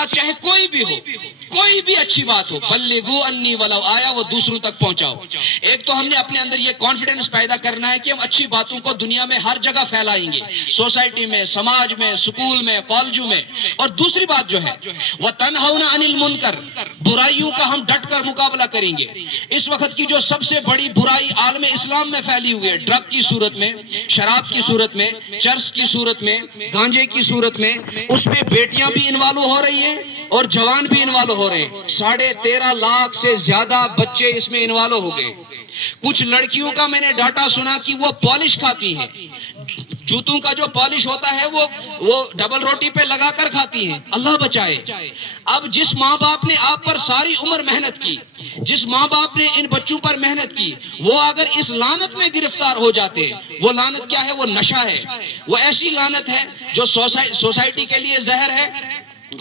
بات چاہے کوئی بھی ہو، کوئی بھی اچھی بات ہو، بلغوا انی ولو آیا، وہ دوسروں تک پہنچاؤ۔ ایک تو ہم نے اپنے اندر یہ کانفیڈنس پیدا کرنا ہے کہ ہم اچھی باتوں کو دنیا میں ہر جگہ پھیلائیں گے، سوسائٹی میں، سماج میں، سکول میں، کالجوں میں۔ اور دوسری بات جو ہے وَتَنْهَوْنَ عَنِ الْمُنْكَرِ، برائیوں کا ہم ڈٹ کر مقابلہ کریں گے۔ اس وقت کی جو سب سے بڑی برائی عالم اسلام میں پھیلی ہوئی ہے، ڈرگ کی صورت میں، شراب کی صورت میں، چرس کی صورت میں، گانجے کی صورت میں، اس میں بیٹیاں بھی انوالو ہو رہی ہیں اور جوان بھی انوالو ہو رہے ہیں۔ 13.5 لاکھ سے زیادہ بچے اس میں انوالو ہو گئے۔ کچھ لڑکیوں کا میں نے ڈاٹا سنا کہ وہ پالش کھاتی ہیں، جوتوں کا جو پالش ہوتا ہے وہ ڈبل روٹی پہ لگا کر کھاتی ہیں۔ اللہ بچائے۔ اب جس ماں باپ نے آپ پر ساری عمر محنت کی، جس ماں باپ نے ان بچوں پر محنت کی، وہ اگر اس لعنت میں گرفتار ہو جاتے ہیں، وہ لعنت کیا ہے؟ وہ نشہ ہے، وہ ایسی لعنت ہے جو سوسائٹی کے لیے زہر ہے،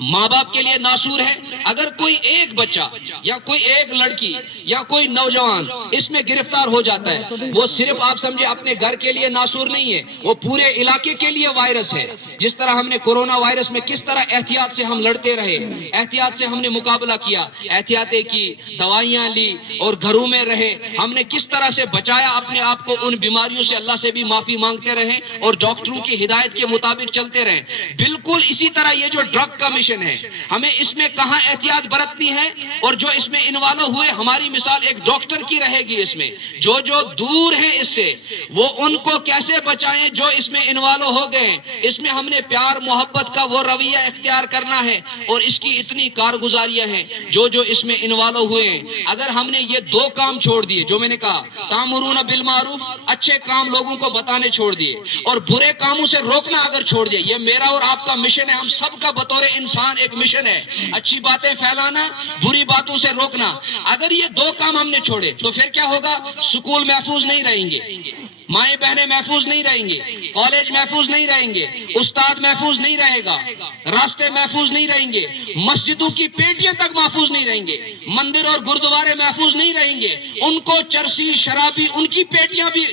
ماں باپ کے لیے ناسور ہے۔ اگر کوئی ایک بچہ یا کوئی ایک لڑکی یا کوئی نوجوان اس میں گرفتار ہو جاتا ہے، وہ صرف آپ سمجھے اپنے گھر کے لیے ناسور نہیں ہے، وہ پورے علاقے کے لیے وائرس ہے۔ جس طرح ہم نے کورونا وائرس میں کس طرح احتیاط سے ہم لڑتے رہے، احتیاط سے ہم نے مقابلہ کیا، احتیاطیں کی، دوائیاں لی اور گھروں میں رہے، ہم نے کس طرح سے بچایا اپنے آپ کو ان بیماریوں سے، اللہ سے بھی معافی مانگتے رہے اور ڈاکٹروں کی ہدایت کے مطابق چلتے رہے۔ بالکل اسی طرح یہ جو ڈرگ کا مشن ہے، ہمیں اس میں کہاں احتیاط برتنی ہے، اور جو اس میں انوالو ہوئے، ہماری مثال ایک ڈاکٹر کی رہے گی اس میں، جو دور ہیں اس سے، وہ ان کو کیسے بچائیں جو اس میں انوالو ہو گئے۔ اس میں ہم نے پیار محبت کا وہ رویہ اختیار کرنا ہے، اور اس کی اتنی کارگزاریاں ہیں جو اس میں انوالو ہوئے ہیں۔ اگر ہم نے یہ 2 کام چھوڑ دیے جو میں نے کہا، تامرون بالمعروف، اچھے کام لوگوں کو بتانے چھوڑ دیے، اور برے کاموں سے روکنا اگر چھوڑ دیے، یہ میرا اور آپ کا مشن ہے، ہم سب کا بطور انسان ایک مشن ہے، اچھی باتیں پھیلانا، بری باتوں سے روکنا۔ اگر یہ 2 کام ہم نے چھوڑے تو پھر کیا ہوگا؟ سکول محفوظ نہیں رہیں گے، مائیں بہنیں محفوظ نہیں رہیں گے، کالج محفوظ نہیں رہیں گے، استاد محفوظ نہیں رہے گا، راستے محفوظ نہیں رہیں گے، مسجدوں کی پیٹیاں تک محفوظ نہیں رہیں گے، مندر اور گردوارے محفوظ نہیں رہیں گے، ان کو چرسی شرابی ان کی پیٹیاں بھی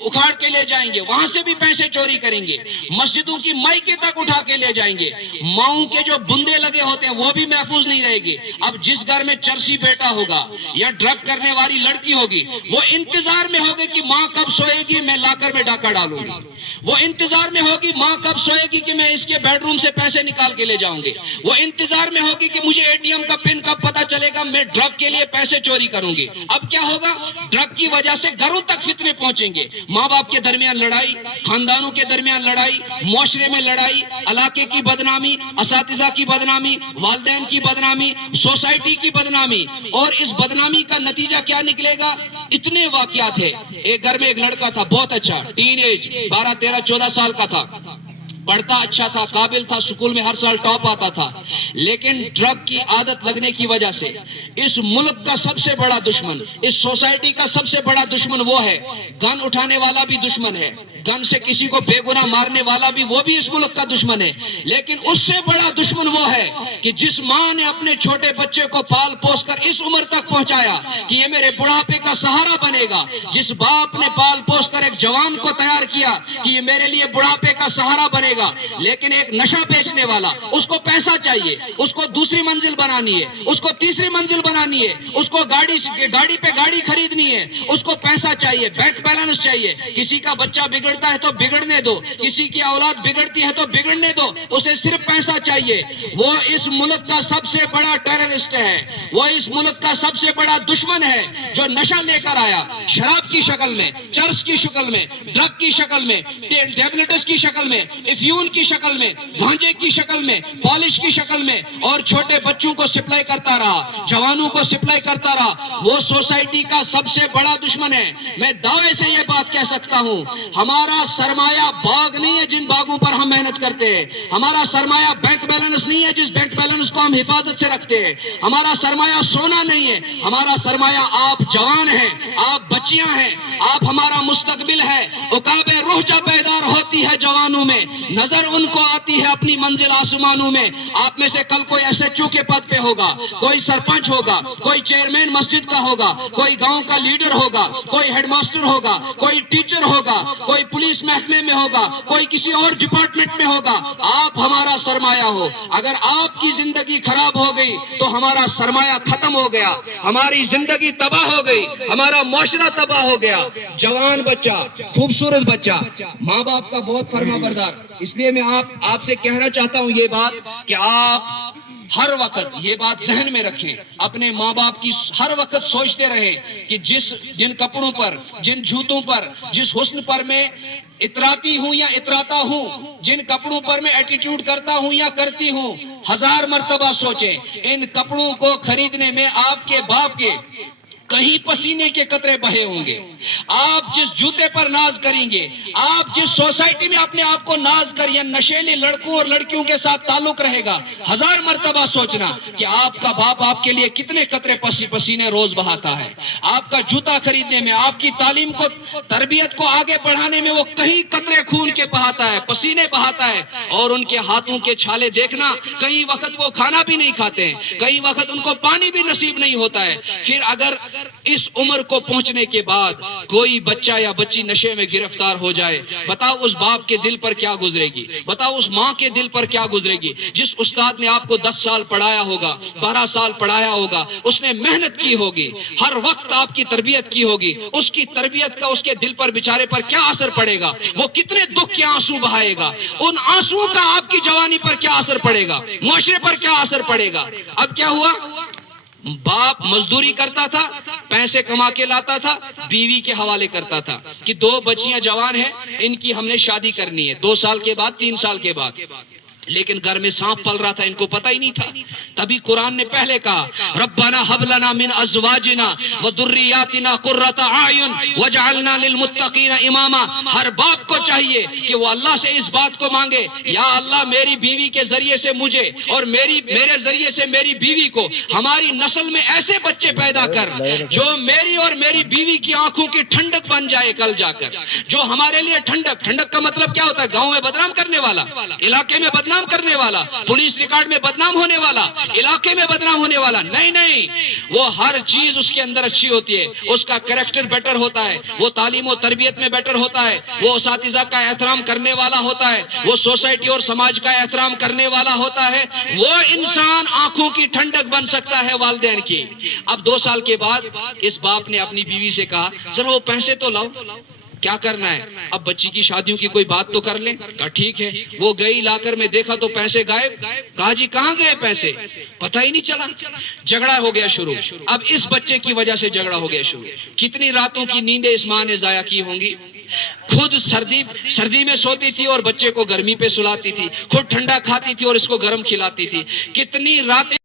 اکھاڑ کے لے جائیں گے، وہاں سے بھی پیسے چوری کریں گے، مسجدوں کی مائکیں تک اٹھا کے لے جائیں گے، ماؤں کے جو بندے لگے ہوتے ہیں وہ بھی محفوظ نہیں رہے گی۔ اب جس گھر میں چرسی بیٹا ہوگا یا ڈرگ کرنے والی لڑکی ہوگی، وہ انتظار میں ہوگی کہ ماں کب سوئے گی، میں لا کر میں ڈاکہ ڈالوں گی۔ وہ انتظار میں ہوگی ماں کب سوئے گی کہ میں اس کے بیڈ روم سے پیسے نکال کے لے جاؤں گی۔ وہ انتظار میں ہوگی کہ مجھے اے ٹی ایم کا پن کب پتا چلے گا، میں ڈرگ کے لیے پیسے چوری کروں گی۔ اب کیا ہوگا؟ ڈرگ کی وجہ سے گھروں تک فتنے پہنچیں گے، ماں باپ کے درمیان لڑائی، خاندانوں کے درمیان لڑائی، معاشرے میں لڑائی، علاقے کی بدنامی، اساتذہ کی بدنامی، والدین کی بدنامی، سوسائٹی کی بدنامی۔ اور اس بدنامی کا نتیجہ کیا نکلے گا؟ اتنے واقعات ہیں۔ ایک گھر میں ایک لڑکا تھا، بہت اچھا، ٹین ایج، 12 13 14 سال کا تھا، پڑھتا اچھا تھا، قابل تھا، سکول میں ہر سال ٹاپ آتا تھا، لیکن ڈرگ کی عادت لگنے کی وجہ سے اس ملک کا سب سے بڑا دشمن، اس سوسائٹی کا سب سے بڑا دشمن وہ ہے، گن اٹھانے والا بھی دشمن ہے، گن سے کسی کو بے گناہ مارنے والا بھی، وہ بھی اس ملک کا دشمن ہے، لیکن اس سے بڑا دشمن وہ ہے کہ جس ماں نے اپنے چھوٹے بچے کو پال پوس کر اس عمر تک پہنچایا کہ یہ میرے بڑھاپے کا سہارا بنے گا، جس باپ نے پال پوس کر ایک جوان کو تیار کیا کہ یہ میرے لیے بڑھاپے کا سہارا بنے گا، لیکن ایک نشہ بیچنے والا، اس کو پیسہ چاہیے، اس کو دوسری منزل بنانی ہے، اس کو تیسری منزل بنانی ہے، اس کو گاڑی پہ گاڑی خریدنی ہے، اس کو پیسہ چاہیے، بینک بیلنس چاہیے۔ کسی کا بچہ بگڑتا ہے تو بگڑنے دو، کسی کی اولاد بگڑتی ہے تو بگڑنے دو، اسے صرف پیسہ چاہیے۔ وہ اس ملک کا سب سے بڑا ٹیررسٹ ہے، وہ اس ملک کا سب سے بڑا دشمن ہے، جو نشہ لے کر آیا، شراب کی شکل میں، چرس کی شکل میں، ڈرگ کی شکل میں، ٹیبلٹس کی شکل میں، افیون کی شکل میں، گانجے کی شکل میں، پالش کی شکل میں، اور چھوٹے بچوں کو سپلائی کرتا رہا، جوانوں کو سپلائی کرتا رہا۔ وہ سوسائٹی کا سب سے بڑا دشمن ہے۔ میں دعوے سے یہ بات کہہ سکتا ہوں، ہمارا سرمایہ باغ نہیں ہے جن باغوں پر ہم محنت کرتے ہیں، ہمارا سرمایہ بینک بیلنس نہیں ہے جس بینک بیلنس کو ہم حفاظت سے رکھتے ہیں، ہمارا سرمایہ سونا نہیں ہے، ہمارا سرمایہ آپ جوان ہیں، آپ بچیاں ہیں، آپ ہمارا مستقبل ہے۔ عقاب روح جب بیدار ہوتی ہے جوانوں میں، نظر ان کو آتی ہے اپنی منزل آسمانوں میں۔ آپ میں سے کل کوئی ایس ایچ او کے پد پہ ہوگا، ہوگا, کوئی سرپنچ ہوگا, کوئی چیئرمین مسجد کا ہوگا, کوئی گاؤں کا لیڈر ہوگا, کوئی ہیڈ ماسٹر ہوگا, کوئی ٹیچر ہوگا, کوئی پولیس محکمے میں ہوگا, کوئی کسی اور ڈپارٹمنٹ میں ہوگا. آپ ہمارا سرمایہ ہو. اگر آپ کی زندگی خراب ہو گئی تو ہمارا سرمایہ ختم ہو گیا, ہماری زندگی تباہ ہو گئی, ہمارا معاشرہ تباہ ہو گیا. جوان بچہ, خوبصورت بچہ, ماں باپ کا بہت فرما بردار. اس لیے میں آپ سے کہنا چاہتا ہوں یہ بات کہ آپ ہر وقت یہ بات ذہن میں رکھیں, اپنے ماں باپ کی ہر وقت سوچتے رہیں کہ جن کپڑوں پر, جن جوتوں پر, جس حسن پر میں اتراتی ہوں یا اتراتا ہوں, جن کپڑوں پر میں ایٹیٹیوڈ کرتا ہوں یا کرتی ہوں, 1000 مرتبہ سوچیں ان کپڑوں کو خریدنے میں آپ کے باپ کے کہیں پسینے کے قطرے بہے ہوں گے. آپ جس جوتے پر ناز کریں گے, آپ جس سوسائٹی میں اپنے آپ کو ناز کر یا نشیلے لڑکوں اور لڑکیوں کے ساتھ تعلق رہے گا, 1000 مرتبہ سوچنا کہ آپ کا باپ آپ کے لیے کتنے قطرے پسینے روز بہاتا ہے. آپ کا جوتا خریدنے میں, آپ کی تعلیم کو, تربیت کو آگے بڑھانے میں وہ کہیں قطرے خون کے بہاتا ہے, پسینے بہاتا ہے. اور ان کے ہاتھوں کے چھالے دیکھنا, کئی وقت وہ کھانا بھی نہیں کھاتے ہیں, کئی وقت ان کو پانی بھی نصیب نہیں ہوتا ہے. پھر اگر اس عمر کو پہنچنے کے بعد کوئی بچہ یا بچی نشے میں گرفتار ہو جائے, بتاؤ اس باپ کے دل پر کیا گزرے گی, بتاؤ اس ماں کے دل پر کیا گزرے گی. جس استاد نے آپ کو 10 سال پڑھایا ہوگا, 12 سال پڑھایا ہوگا, اس نے محنت کی ہوگی, ہر وقت آپ کی تربیت کی ہوگی, اس کی تربیت کا اس کے دل پر بیچارے پر کیا اثر پڑے گا, وہ کتنے دکھ کے آنسو بہائے گا, ان آنسو کا آپ کی جوانی پر کیا اثر پڑے گا, معاشرے پر کیا اثر پڑے گا. اب کیا ہوا, باپ مزدوری کرتا تھا, پیسے کما کے لاتا تھا, بیوی کے حوالے کرتا تھا کہ 2 بچیاں جوان ہیں, ان کی ہم نے شادی کرنی ہے 2 سال کے بعد, 3 سال کے بعد. لیکن گھر میں سانپ پل رہا تھا, ان کو پتہ ہی نہیں تھا. تبھی قرآن نے پہلے کہا ربنا حب لنا من ازواجنا وذریاتنا قرۃ اعین واجعلنا للمتقین اماما. ہر باپ کو چاہیے کہ وہ اللہ سے اس بات کو مانگے, یا اللہ میری بیوی کے ذریعے سے مجھے اور میرے ذریعے سے میری بیوی کو, ہماری نسل میں ایسے بچے پیدا کر جو میری اور میری بیوی کی آنکھوں کی ٹھنڈک بن جائے کل جا کر, جو ہمارے لیے ٹھنڈک کا مطلب کیا ہوتا ہے, گاؤں میں بدنام کرنے والا, علاقے میں بدنام کرنے والا, پولیس ریکارڈ میں بدنام ہونے والا, علاقے میں بدنام ہونے والا نہیں. وہ ہر چیز اس کے اندر اچھی ہوتی ہے, اس کا کریکٹر بیٹر ہوتا ہے, وہ تعلیم و تربیت میں بیٹر ہوتا ہے, وہ اساتذہ کا احترام کرنے والا ہوتا ہے, وہ سوسائٹی اور سماج کا احترام کرنے والا ہوتا ہے. وہ انسان آنکھوں کی ٹھنڈک بن سکتا ہے والدین کی. اب 2 سال کے بعد اس باپ نے اپنی بیوی سے کہا ذرا وہ پیسے تو لاؤ, کیا کرنا ہے, اب بچی کی شادیوں کی کوئی بات تو کر لیں. کہا ٹھیک ہے. وہ گئی, لا کر میں دیکھا تو پیسے غائب. کہا جی کہاں گئے پیسے, پتہ ہی نہیں چلا. جھگڑا ہو گیا شروع. اب اس بچے کی وجہ سے جھگڑا ہو گیا شروع. کتنی راتوں کی نیندیں اس ماں نے ضائع کی ہوں گی. خود سردی میں سوتی تھی اور بچے کو گرمی پہ سلاتی تھی, خود ٹھنڈا کھاتی تھی اور اس کو گرم کھلاتی تھی. کتنی راتیں